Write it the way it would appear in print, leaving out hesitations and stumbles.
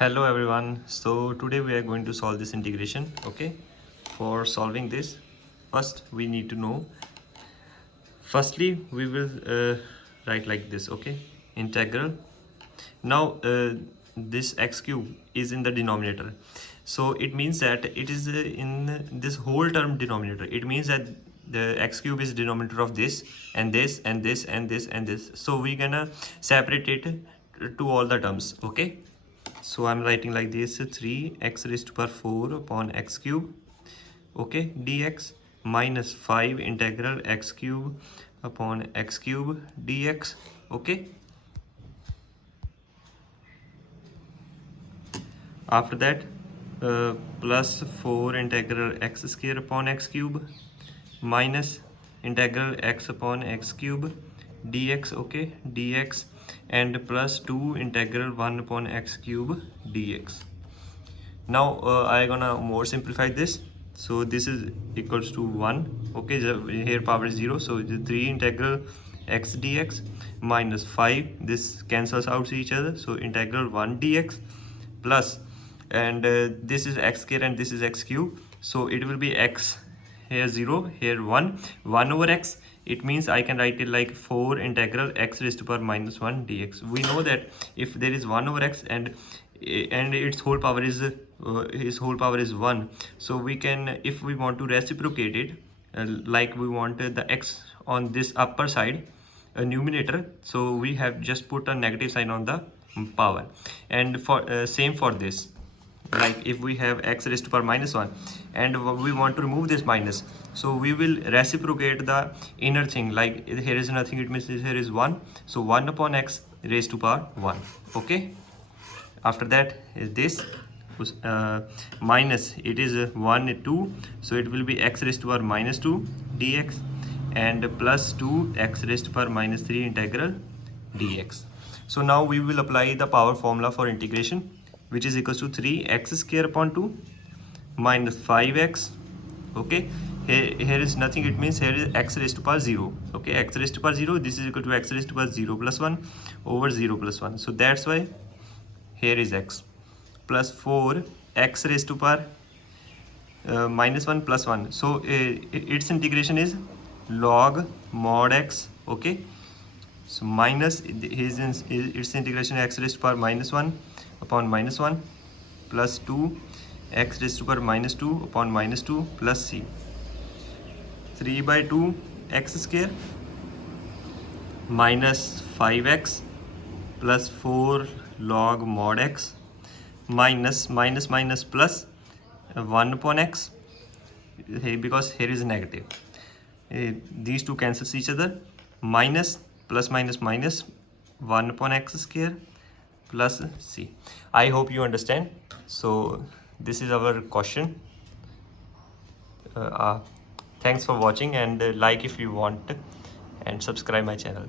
Hello everyone. So today we are going to solve this integration. Okay, for solving this, first we need to know, firstly we will write like this. Okay, integral. Now this x cube is in the denominator, so it means that it is in this whole term denominator. It means that the x cube is denominator of this and this and this and this and this, so we're gonna separate it to all the terms. Okay, so I'm writing like this: 3x raised to power 4 upon x cube, okay, dx, minus 5 integral x cube upon x cube dx. Okay, after that plus 4 integral x square upon x cube minus integral x upon x cube dx. Okay, dx, and plus 2 integral 1 upon x cube dx. Now I gonna more simplify this, so this is equals to 1. Okay, here power is 0, so the 3 integral x dx minus 5, this cancels out each other, so integral 1 dx plus, and this is x square and this is x cube, so it will be x, here 0, here 1 over x. It means I can write it like 4 integral x raised to power minus 1 dx. We know that if there is 1 over x and its whole power is his whole power is 1, so we can, if we want to reciprocate it, like we want the x on this upper side, a numerator, so we have just put a negative sign on the power. And for same for this, like if we have x raised to power minus 1 and we want to remove this minus, so we will reciprocate the inner thing, like here is nothing, it means here is 1, so 1 upon x raised to power 1. Okay, after that is this minus, it is 1 2, so it will be x raised to power minus 2 dx, and plus 2 x raised to power minus 3 integral dx. So now we will apply the power formula for integration, which is equals to 3x square upon 2 minus 5x. Okay, here is nothing, it means here is x raised to power 0. Okay, x raised to power 0, this is equal to x raised to power 0 plus 1 over 0 plus 1, so that's why here is x, plus 4 x raised to power minus 1 plus 1, so its integration is log mod x. Okay, so minus its integration x raised to power minus 1 upon minus 1 plus 2 x raised to power minus 2 upon minus 2 plus c, 3 by 2 x square minus 5x plus 4 log mod x minus minus plus 1 upon x, because here is negative, these two cancels each other, minus plus minus minus 1 upon x square plus c. I hope you understand. So this is our question. Thanks for watching, and like if you want, and subscribe my channel.